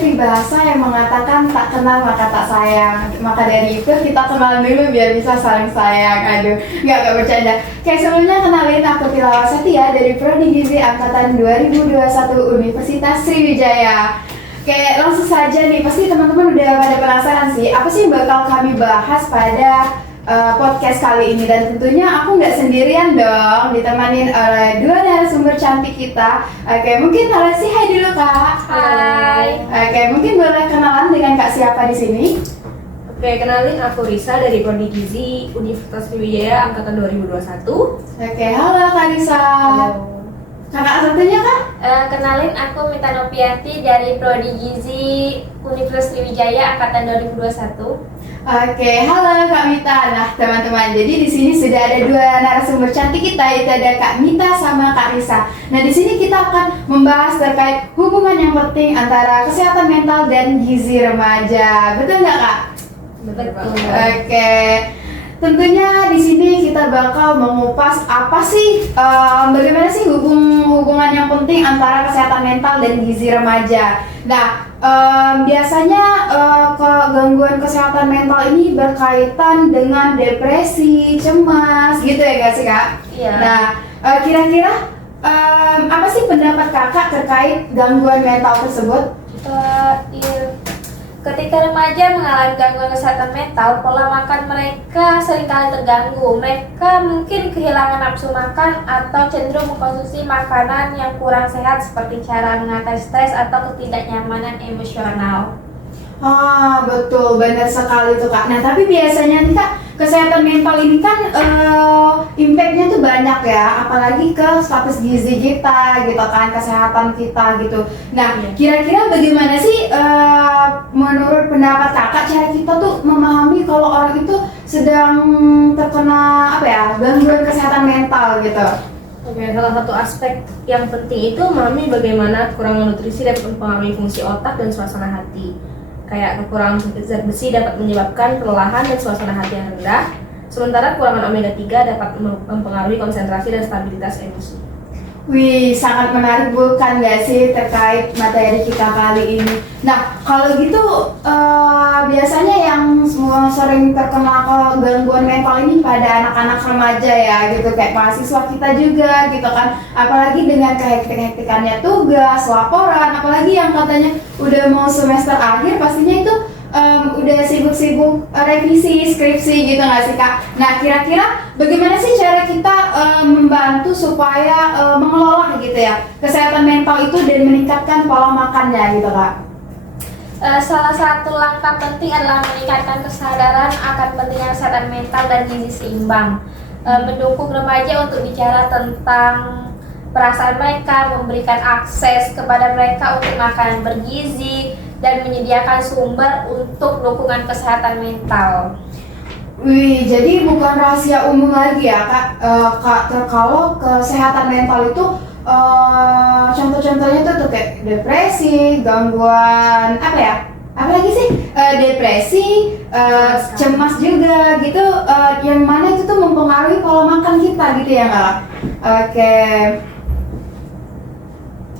peribahasa yang mengatakan tak kenal maka tak sayang. Maka dari itu kita kenal dulu biar bisa saling sayang. Aduh, nggak bercanda. Oke, sebelumnya kenalin aku Tilawah Setia dari Prodi Gizi Angkatan 2021 Universitas Sriwijaya. Oke, langsung saja nih, pasti teman-teman udah pada penasaran sih, apa sih yang bakal kami bahas pada podcast kali ini. Dan tentunya aku nggak sendirian dong, ditemanin oleh dua narasumber cantik kita. Oke, mungkin harus sih hai dulu Kak. Hai. Oke, mungkin boleh kenalan dengan Kak siapa di sini? Oke, kenalin aku Risa dari Prodi Gizi Universitas Sriwijaya Angkatan 2021. Oke, halo Kak Risa. Kakak satunya Kak? Kenalin, aku Mita Nopiati dari Prodi Gizi Universitas Sriwijaya Angkatan 2021. Oke, halo Kak Mita. Nah, teman-teman, jadi di sini sudah ada dua narasumber cantik kita, yaitu ada Kak Mita sama Kak Risa. Nah, di sini kita akan membahas terkait hubungan yang penting antara kesehatan mental dan gizi remaja. Betul nggak Kak? Betul. Oke. Tentunya di sini kita bakal mengupas apa sih, bagaimana sih hubungan yang penting antara kesehatan mental dan gizi remaja. Nah, biasanya gangguan kesehatan mental ini berkaitan dengan depresi, cemas, gitu ya gak sih Kak? Iya. Nah, kira-kira apa sih pendapat Kakak terkait gangguan mental tersebut? Iya. Ketika remaja mengalami gangguan kesehatan mental, pola makan mereka seringkali terganggu. Mereka mungkin kehilangan nafsu makan atau cenderung mengkonsumsi makanan yang kurang sehat seperti cara mengatasi stres atau ketidaknyamanan emosional. Ah, betul, benar sekali tuh Kak. Nah, tapi biasanya nih Kak, kesehatan mental ini kan impact-nya tuh banyak ya, apalagi ke status gizi kita gitu kan, kesehatan kita gitu. Nah, kira-kira bagaimana sih menurut pendapat Kakak cara kita tuh memahami kalau orang itu sedang terkena apa ya, gangguan kesehatan mental gitu? Oke, salah satu aspek yang penting itu memahami bagaimana kekurangan nutrisi dapat mempengaruhi fungsi otak dan suasana hati. Kayak kekurangan zat besi dapat menyebabkan kelelahan dan suasana hati yang rendah, sementara kekurangan omega 3 dapat mempengaruhi konsentrasi dan stabilitas emosi. Wih, sangat menarik bukan nggak sih terkait materi kita kali ini. Nah, kalau gitu biasanya yang semua sering terkena gangguan mental ini pada anak-anak remaja ya gitu, kayak mahasiswa kita juga gitu kan. Apalagi dengan kehektikannya tugas, laporan, apalagi yang katanya udah mau semester akhir, pastinya itu udah sibuk-sibuk revisi, skripsi gitu nggak sih Kak? Nah, kira-kira bagaimana sih cara kita membantu supaya mengelola gitu ya kesehatan mental itu dan meningkatkan pola makannya gitu Kak? Salah satu langkah penting adalah meningkatkan kesadaran akan pentingnya kesehatan mental dan gizi seimbang. Mendukung remaja untuk bicara tentang perasaan mereka, memberikan akses kepada mereka untuk makanan bergizi, dan menyediakan sumber untuk dukungan kesehatan mental. Wih, jadi bukan rahasia umum lagi ya Kak, kalau kesehatan mental itu contoh-contohnya tuh kayak depresi, gangguan apa ya? Apalagi sih depresi, cemas juga gitu, yang mana itu tuh mempengaruhi pola makan kita gitu ya Kak? Oke.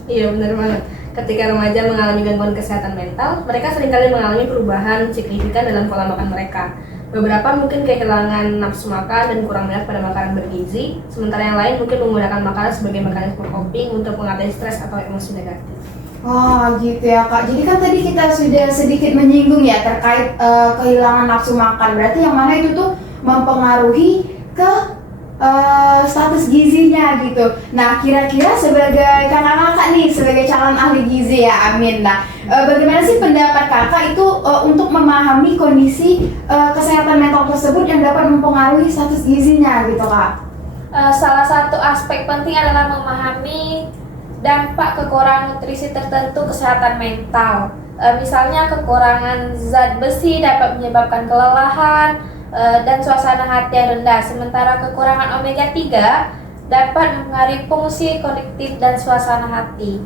Iya, benar banget. Ketika remaja mengalami gangguan kesehatan mental, mereka seringkali mengalami perubahan signifikan dalam pola makan mereka. Beberapa mungkin kehilangan nafsu makan dan kurang minat pada makanan bergizi, sementara yang lain mungkin menggunakan makanan sebagai mekanisme coping untuk mengatasi stres atau emosi negatif. Oh gitu ya Kak, jadi kan tadi kita sudah sedikit menyinggung ya terkait kehilangan nafsu makan. Berarti yang mana itu tuh mempengaruhi ke status gizinya gitu. Nah, kira-kira sebagai kakak-kakak nih, sebagai calon ahli gizi ya, amin. Nah, bagaimana sih pendapat kakak itu untuk memahami kondisi kesehatan mental tersebut yang dapat mempengaruhi status gizinya gitu Kak? Salah satu aspek penting adalah memahami dampak kekurangan nutrisi tertentu kesehatan mental. Misalnya kekurangan zat besi dapat menyebabkan kelelahan dan suasana hati yang rendah, sementara kekurangan omega 3 dapat mempengaruhi fungsi kognitif dan suasana hati.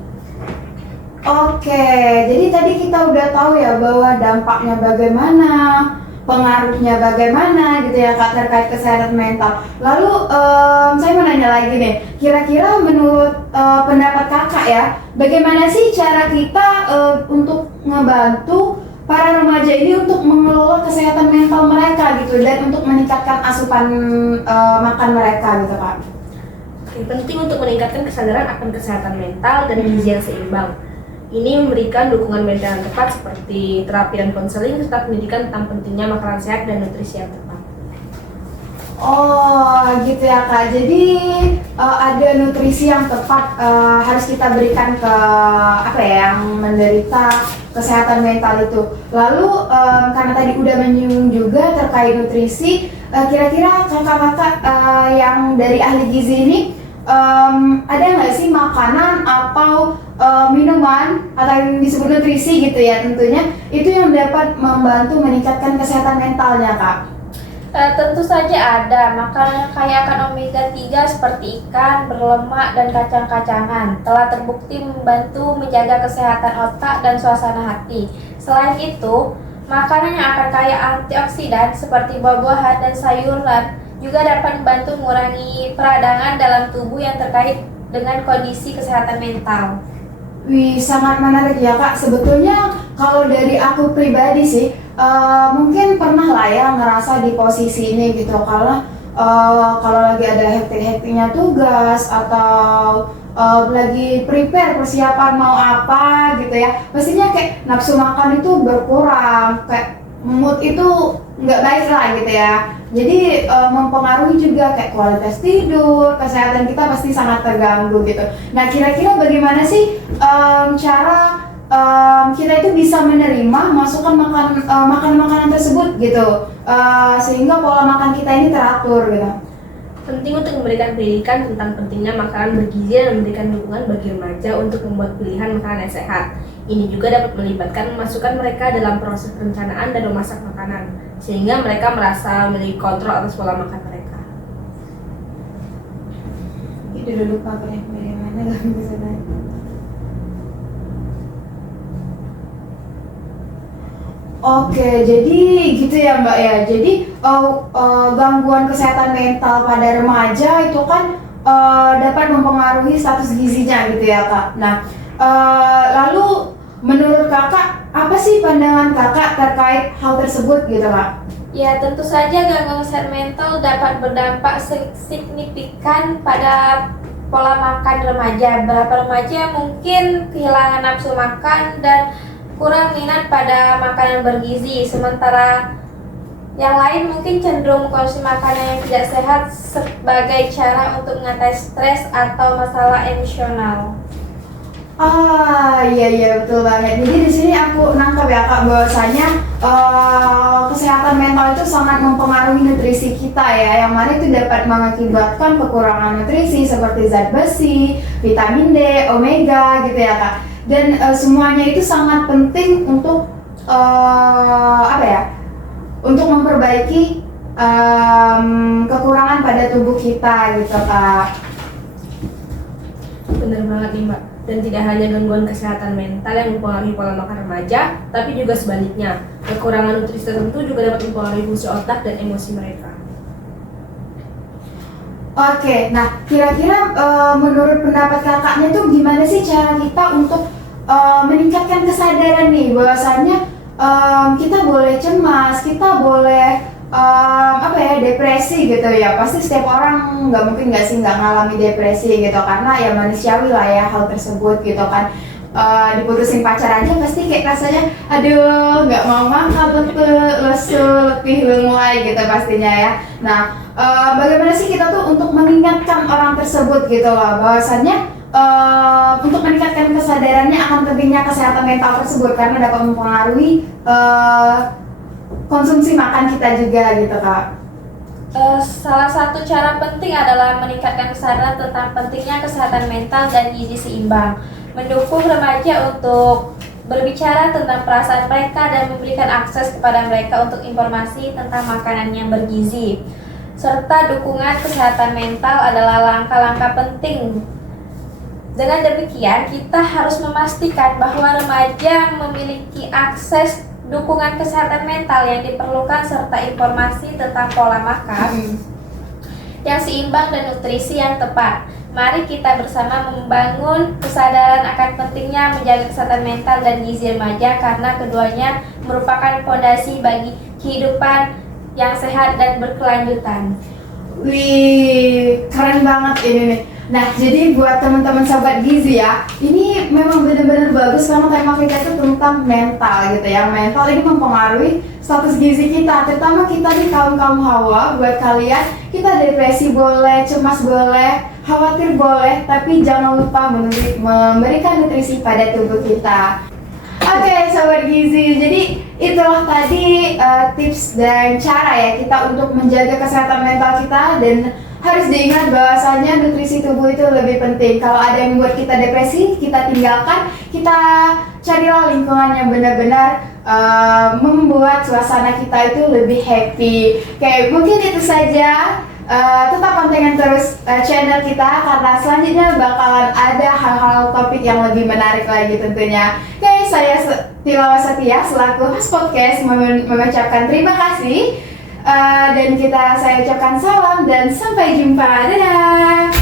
Oke, jadi tadi kita udah tahu ya bahwa dampaknya bagaimana, pengaruhnya bagaimana gitu ya Kak terkait kesehatan mental. Lalu saya mau nanya lagi nih, kira-kira menurut pendapat Kakak ya, bagaimana sih cara kita untuk ngebantu para remaja ini untuk mengelola kesehatan mental mereka gitu dan untuk meningkatkan asupan makan mereka gitu Kak? Yang penting untuk meningkatkan kesadaran akan kesehatan mental dan gizi yang seimbang. Ini memberikan dukungan mental yang tepat seperti terapi dan konseling serta pendidikan tentang pentingnya makanan sehat dan nutrisi yang tepat. Oh gitu ya Kak, jadi ada nutrisi yang tepat harus kita berikan ke apa ya yang menderita kesehatan mental itu. Lalu karena tadi udah menyinggung juga terkait nutrisi, kira-kira kakak-kakak yang dari ahli gizi ini ada nggak sih makanan atau minuman atau yang disebut nutrisi gitu ya tentunya itu yang dapat membantu meningkatkan kesehatan mentalnya Kak? Tentu saja ada. Makanan yang kaya akan omega 3 seperti ikan, berlemak, dan kacang-kacangan telah terbukti membantu menjaga kesehatan otak dan suasana hati. Selain itu, makanan yang akan kaya antioksidan seperti buah-buahan dan sayuran juga dapat membantu mengurangi peradangan dalam tubuh yang terkait dengan kondisi kesehatan mental. Wih, sangat menarik ya Kak. Sebetulnya kalau dari aku pribadi sih, mungkin pernah lah ya ngerasa di posisi ini gitu. Kalau lagi ada hektik-hektiknya tugas atau lagi prepare persiapan mau apa gitu ya, pastinya kayak nafsu makan itu berkurang, kayak mood itu nggak baik lah gitu ya. Jadi mempengaruhi juga kayak kualitas tidur, kesehatan kita pasti sangat terganggu gitu. Nah kira-kira bagaimana sih cara kita itu bisa menerima masukan makanan tersebut gitu, sehingga pola makan kita ini teratur gitu. Penting untuk memberikan pendidikan tentang pentingnya makanan bergizi dan memberikan dukungan bagi remaja untuk membuat pilihan makanan yang sehat. Ini juga dapat melibatkan masukan mereka dalam proses perencanaan dan memasak makanan, sehingga mereka merasa memiliki kontrol atas pola makan mereka. Ini dulu lupa bagaimana gak bisa tanya. Oke, jadi gitu ya Mbak ya. Jadi gangguan kesehatan mental pada remaja itu kan dapat mempengaruhi status gizinya gitu ya Kak. Nah, lalu menurut Kakak apa sih pandangan Kakak terkait hal tersebut gitu Kak? Ya, tentu saja gangguan kesehatan mental dapat berdampak signifikan pada pola makan remaja. Beberapa remaja mungkin kehilangan nafsu makan dan kurang minat pada makanan bergizi, sementara yang lain mungkin cenderung mengkonsumsi makanan yang tidak sehat sebagai cara untuk mengatasi stres atau masalah emosional. Iya betul banget. Jadi di sini aku nangkap ya Kak bahwasanya kesehatan mental itu sangat mempengaruhi nutrisi kita ya, yang mana itu dapat mengakibatkan kekurangan nutrisi seperti zat besi, vitamin D, omega gitu ya Kak. Dan semuanya itu sangat penting untuk untuk memperbaiki kekurangan pada tubuh kita gitu Kak. Benar banget nih Mbak. Dan tidak hanya gangguan kesehatan mental yang mempengaruhi pola makan remaja, tapi juga sebaliknya. Kekurangan nutrisi tertentu juga dapat mempengaruhi fungsi otak dan emosi mereka. Oke, nah kira-kira menurut pendapat kakaknya tuh gimana sih cara kita untuk meningkatkan kesadaran nih bahwasanya kita boleh cemas, kita boleh depresi gitu ya. Pasti setiap orang nggak mungkin nggak ngalami depresi gitu karena ya manusiawi lah ya hal tersebut gitu kan. Diputusin pacar aja pasti kayak rasanya aduh nggak mau makan betul, lesu, letih, lunglai gitu pastinya ya. Nah bagaimana sih kita tuh untuk mengingatkan orang tersebut gitu loh bahwasannya untuk meningkatkan kesadarannya akan pentingnya kesehatan mental tersebut karena dapat mempengaruhi konsumsi makan kita juga gitu Kak. Salah satu cara penting adalah meningkatkan kesadaran tentang pentingnya kesehatan mental dan gizi seimbang. Mendukung remaja untuk berbicara tentang perasaan mereka dan memberikan akses kepada mereka untuk informasi tentang makanan yang bergizi. Serta dukungan kesehatan mental adalah langkah-langkah penting. Dengan demikian, kita harus memastikan bahwa remaja memiliki akses dukungan kesehatan mental yang diperlukan serta informasi tentang pola makan yang seimbang dan nutrisi yang tepat. Mari kita bersama membangun kesadaran akan pentingnya menjaga kesehatan mental dan gizi remaja karena keduanya merupakan fondasi bagi kehidupan yang sehat dan berkelanjutan. Wih, keren banget ini nih. Nah, jadi buat teman-teman sahabat gizi ya, ini memang benar-benar bagus karena tema kita itu tentang mental gitu ya. Mental ini mempengaruhi status gizi kita, terutama kita di kaum hawa. Buat kalian, kita depresi boleh, cemas boleh, khawatir boleh, tapi jangan lupa memberikan nutrisi pada tubuh kita. Oke, sahabat gizi, jadi itulah tadi tips dan cara ya kita untuk menjaga kesehatan mental kita, dan harus diingat bahwasanya nutrisi tubuh itu lebih penting. Kalau ada yang membuat kita depresi, kita tinggalkan, kita carilah lingkungan yang benar-benar membuat suasana kita itu lebih happy. Oke, mungkin itu saja. Tetap pantengin terus channel kita karena selanjutnya bakalan ada hal-hal topik yang lebih menarik lagi tentunya. Oke, saya Tilawa Satya selaku host podcast mengucapkan terima kasih, dan saya ucapkan salam dan sampai jumpa. Dadah.